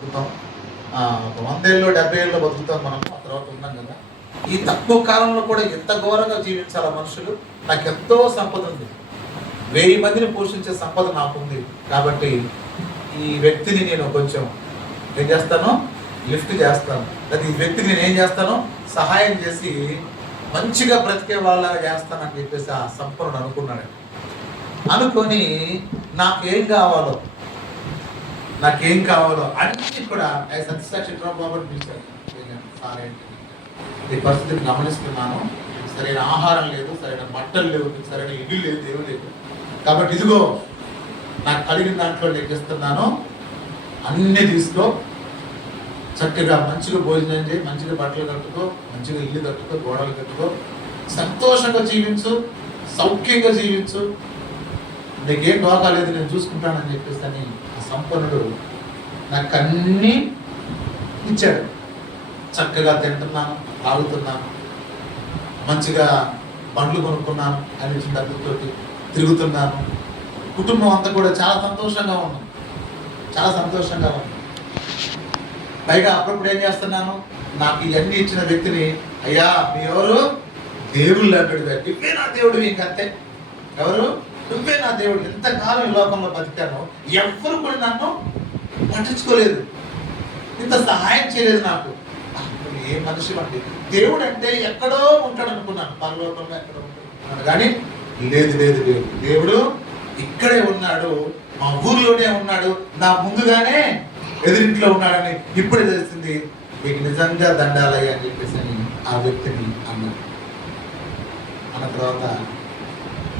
బతుకుతాం. ఒక 100 ఏళ్ళు 70 ఏళ్ళు బతుకుతాం మనం, ఆ తర్వాత ఉన్నాం కదా. ఈ తక్కువ కాలంలో కూడా ఎంత ఘోరంగా జీవించాలా మనుషులు. నాకు ఎంతో సంపద ఉంది, 1000 మందిని పోషించే సంపద నాకుంది. కాబట్టి ఈ వ్యక్తిని నేను కొంచెం ఏం చేస్తాను, లిఫ్ట్ చేస్తాను, లేదా ఈ వ్యక్తికి నేను ఏం చేస్తాను, సహాయం చేసి మంచిగా బ్రతికే వాళ్ళగా చేస్తానని చెప్పేసి ఆ సంపన్నుడు అనుకున్నాడు. అనుకొని నాకేం కావాలో అన్నీ కూడా సత్యసాక్షి బాబు పిలిచాడు. సార్ ఏంటి ఈ పరిస్థితిని గమనిస్తున్నాను, సరైన ఆహారం లేదు, సరైన బట్టలు లేవు, సరైన ఇల్లు లేదు, ఏమీ లేదు. కాబట్టి ఇదిగో నాకు కలిగిన దాంట్లో లెక్కిస్తున్నాను, అన్నీ తీసుకో, చక్కగా మంచిగా భోజనం చేయి, మంచిగా బట్టలు కట్టుకో, మంచిగా ఇల్లు కట్టుకో, గోడలు కట్టుకో, సంతోషంగా జీవించు, సౌఖ్యంగా జీవించు, నీకేం దోకాలేదు, నేను చూసుకుంటానని చెప్పేసి అని ఆ సంపన్నుడు నాకు అన్నీ ఇచ్చాడు. చక్కగా తింటున్నాను, తాగుతున్నాను, మంచిగా బండ్లు కొనుక్కున్నాను, ఆయన ఇచ్చిన డబ్బులతోటి తిరుగుతున్నాను, కుటుంబం అంతా కూడా చాలా సంతోషంగా ఉన్నాం, చాలా సంతోషంగా ఉన్నాం. పైగా అప్పుడప్పుడు ఏం చేస్తున్నాను, నాకు ఇవన్నీ ఇచ్చిన వ్యక్తిని, అయ్యా మీ ఎవరు, దేవుళ్ళు అంటాడు, నువ్వే నా దేవుడు, ఇంకంతే, ఎవరు, నువ్వే నా దేవుడు. ఎంతకాలం ఈ లోకంలో బతికాను, ఎవ్వరు కూడా నన్ను పట్టించుకోలేదు, ఇంత సహాయం చేయలేదు నాకు. ఏ మనిషి అండి, దేవుడు అంటే ఎక్కడో ఉంటాడు అనుకున్నాను, పరలోకంలో ఎక్కడో ఉంటాడు కానీ లేదు లేదు లేదు, దేవుడు ఇక్కడే ఉన్నాడు, మా ఊర్లోనే ఉన్నాడు, నా ముందుగానే ఎదురింట్లో ఉన్నాడని ఇప్పుడే తెలిసింది. మీకు నిజంగా దండాలయ్య అని చెప్పేసి అని ఆ వ్యక్తిని అన్నాడు. అన్న తర్వాత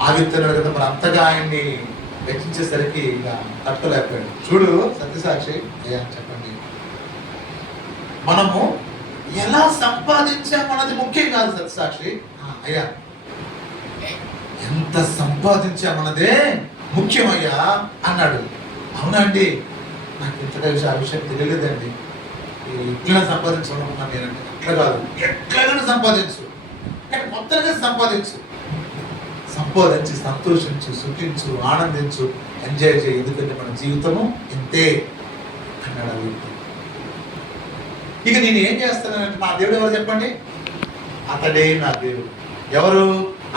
ఆ వ్యక్తి అన్నాడు కదా, మరి అంతగా ఆయన్ని వెచ్చించేసరికి ఇంకా తట్టుకోలేకపోయాడు. చూడు సత్యసాక్షి అయ్యా చెప్పండి, మనము ఎలా సంపాదించామన్నది ముఖ్యం కాదు సత్యసాక్షి. అయ్యా ఎంత సంపాదించామన్నదే ముఖ్యమయ్యా అన్నాడు. అవునండి, నాకు ఇంతగా ఆ విషయం తెలియలేదండి, ఇట్లా సంపాదించాలనుకున్నాను నేనంటే. అట్లా కాదు, ఎట్లైనా సంపాదించు, కానీ మొత్తంగా సంపాదించి సంతోషించు, సుఖించు, ఆనందించు, ఎంజాయ్ చేయి, ఎందుకంటే మన జీవితము ఇంతే అన్నాడు ఆ వ్యక్తి. ఇక నేను ఏం చేస్తానంటే, నా దేవుడు ఎవరు చెప్పండి, అతడే నా దేవుడు. ఎవరు,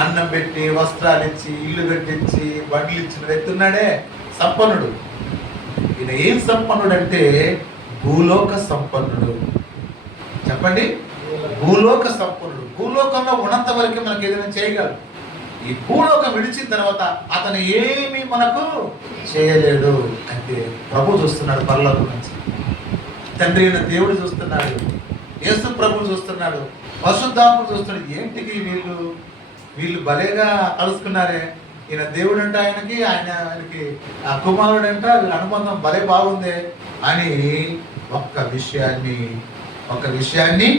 అన్నం పెట్టి, వస్త్రాలు ఇచ్చి, ఇల్లు కట్టించి, బండ్లు ఇచ్చిన వ్యక్తి ఉన్నాడే, సంపన్నుడు. ఈయన ఏం సంపన్నుడు అంటే భూలోక సంపన్నుడు. చెప్పండి, భూలోక సంపన్నుడు. భూలోకంలో ఉన్నంత వరకు మనకు ఏదైనా చేయగలడు. ఈ భూలోకం విడిచిన తర్వాత అతను ఏమీ మనకు చేయలేడు. అంటే ప్రభు చూస్తున్నాడు, పరలోకం నుంచి తండ్రి అయిన దేవుడు చూస్తున్నాడు, యేసు ప్రభు చూస్తున్నాడు, పరిశుద్ధాత్ముడు చూస్తున్నాడు. ఏంటికి వీళ్ళు భలేగా కలుసుకున్నారే, ఈయన దేవుడు అంటే ఆయనకి ఆ కుమారుడు అంటే వీళ్ళ అనుబంధం భలే బాగుంది అని ఒక విషయాన్ని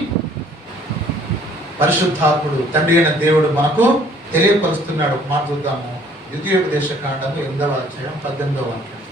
పరిశుద్ధాత్ముడు తండ్రి అయిన దేవుడు మనకు తెలియపరుస్తున్నాడు. మాట చూద్దాము, ద్వితీయోపదేశ కాండము 8వ అధ్యాయం 18వ వాక్యం.